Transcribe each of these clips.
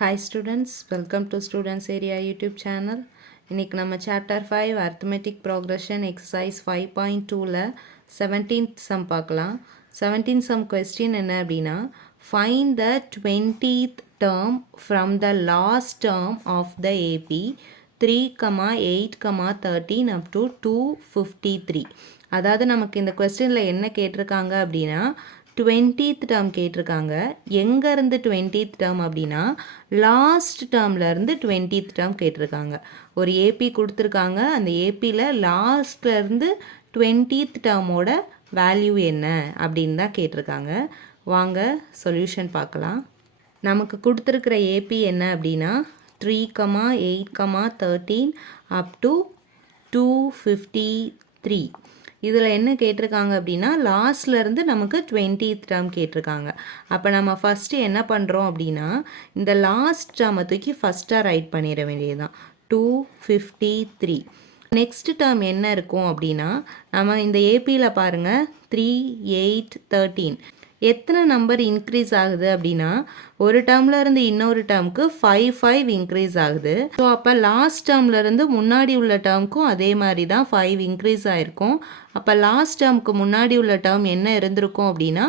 Hi students, welcome to Students Area YouTube channel. இன்னைக்கு நம்ம chapter 5 arithmetic progression exercise 5.2ல 17th sum பார்க்கலாம். 17th sum question என்ன அப்படின்னா find the 20th term from the last term of the AP 3, 8, 13 up to 253. அதாவது நமக்கு இந்த questionல என்ன கேட்டிருக்காங்க அப்படின்னா 20th term கேட்டிருக்காங்க. எங்கேருந்து 20th term அப்படின்னா லாஸ்ட் டேர்ம்லேருந்து 20th term கேட்டிருக்காங்க. ஒரு ஏபி கொடுத்துருக்காங்க. அந்த ஏபியில் லாஸ்ட்லேருந்து 20th termோட வேல்யூ என்ன அப்படின்னு தான் கேட்டிருக்காங்க. வாங்க சொல்யூஷன் பார்க்கலாம். நமக்கு கொடுத்துருக்கிற ஏபி என்ன அப்படின்னா 3, 8, 13 அப் டு 253. இதில் என்ன கேட்டிருக்காங்க அப்படின்னா லாஸ்ட்லேருந்து நமக்கு 20th term கேட்டிருக்காங்க. அப்போ நம்ம ஃபஸ்ட்டு என்ன பண்ணுறோம் அப்படின்னா இந்த லாஸ்ட் டேர்மை தூக்கி ஃபஸ்ட்டாக ரைட் பண்ணிட வேண்டியது தான் 253. நெக்ஸ்ட் டேர்ம் என்ன இருக்கும் அப்படின்னா நம்ம இந்த ஏபியில் பாருங்கள் 3, 8, 13 எத்தனை நம்பர் இன்க்ரீஸ் ஆகுது அப்படின்னா ஒரு டேர்மில் இருந்து இன்னொரு டேர்முக்கு 5 இன்க்ரீஸ் ஆகுது. ஸோ அப்போ லாஸ்ட் டேர்ம்லேருந்து முன்னாடி உள்ள டேர்முக்கும் அதே மாதிரி தான் 5 இன்க்ரீஸ் ஆகிருக்கும். அப்போ லாஸ்ட் டேர்முக்கு முன்னாடி உள்ள டேர்ம் என்ன இருந்திருக்கும் அப்படின்னா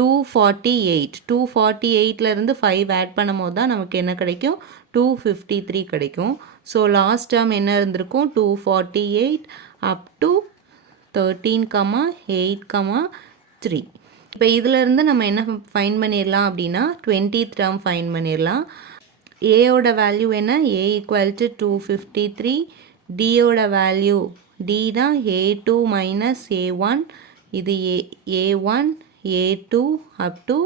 248. 248லேருந்து 5 ஆட் பண்ணும் போது தான் நமக்கு என்ன கிடைக்கும் 253 கிடைக்கும். ஸோ லாஸ்ட் டேர்ம் என்ன இருந்திருக்கும் 248 அப் டு 13, 8, 3. இப்போ இதிலேருந்து நம்ம என்ன ஃபைன் பண்ணிடலாம் அப்படின்னா 20th term ஃபைன் பண்ணிடலாம். ஏயோட வேல்யூ என்ன ஏ ஈக்குவல் டு 253. டியோட வேல்யூ டி தான் A2 மைனஸ் A1. இது A1 A2 அப் டு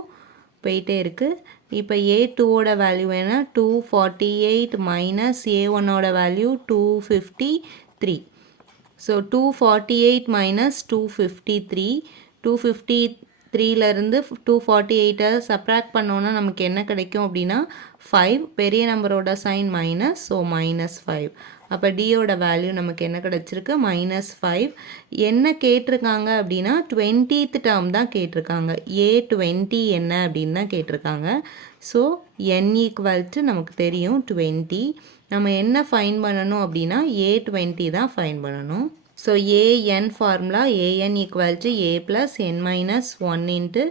போயிட்டே இருக்குது. இப்போ A2ஓட வேல்யூ என்ன 248 மைனஸ் A1ஓட வேல்யூ 253. So 248 minus 253. 253லேருந்து 248 சப்ராக்ட் பண்ணோன்னா நமக்கு என்ன கிடைக்கும் அப்படின்னா 5. பெரிய நம்பரோட சைன் மைனஸ், ஸோ -5. அப்போ டியோட வேல்யூ நமக்கு என்ன கிடச்சிருக்கு -5. என்ன கேட்டிருக்காங்க அப்படின்னா 20th term தான் கேட்டிருக்காங்க. A20 என்ன அப்படின்னு தான் கேட்டிருக்காங்க. ஸோ n ஈக்குவல் டு நமக்கு தெரியும் 20. நம்ம என்ன ஃபைன் பண்ணணும் அப்படின்னா A20 தான் ஃபைன் பண்ணணும். So an formula an equal to a plus n minus 1 into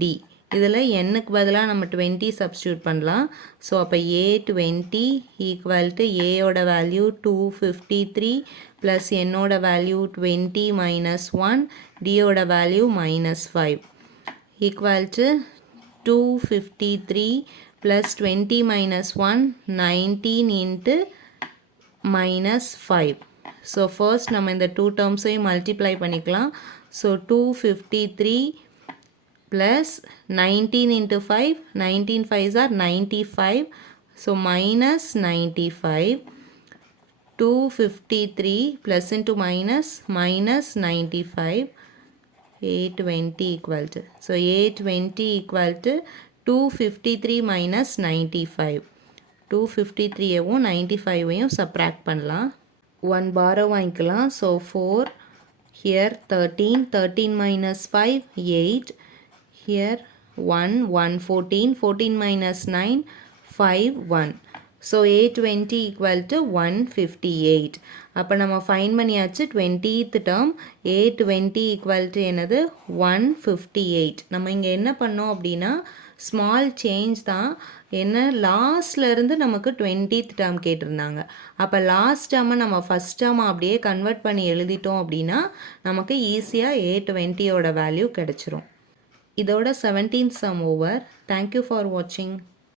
D. இதில் nக்கு பதிலாக நம்ம 20 சப்ஸ்டியூட் பண்ணலாம். ஸோ அப்போ A20 ஈக்குவல் டு ஏயோட வேல்யூ 253 ப்ளஸ் என்னோட வேல்யூ 20 மைனஸ் 1, டியோட value -5 equal to 253 plus 20 minus 1 19 into -5. So first நம்ம இந்த 2 டேர்ம்ஸையும் மல்டிப்ளை பண்ணிக்கலாம். So 253 plus 19 into 5, 19 5s are 95. So -95. 253 plus into -95. 820 equal to, so 820 equal to 253 minus 95. 253யவும் 95யும் சப்ராக்ட் பண்ணலாம். 1 பாரோ வாங்கிக்கலாம். So 4 here 13 minus 5 8 here 1 14 14 minus 9 5 1. So 820 equal to 158. அப்போ நம்ம ஃபைன் பண்ணியாச்சு 20th term. 820 ஈக்குவல் டு என்னது 158. நம்ம இங்கே என்ன பண்ணோம் அப்படின்னா ஸ்மால் சேஞ்ச் தான். என்ன லாஸ்ட்லேருந்து நமக்கு 20th term கேட்டிருந்தாங்க. அப்போ லாஸ்ட் டேர்மை நம்ம ஃபஸ்ட் டேர்மை அப்படியே கன்வெர்ட் பண்ணி எழுதிட்டோம் அப்படின்னா நமக்கு ஈஸியாக A20யோட வேல்யூ கிடச்சிரும். இதோட 17th sum over. Thank you for வாட்சிங்.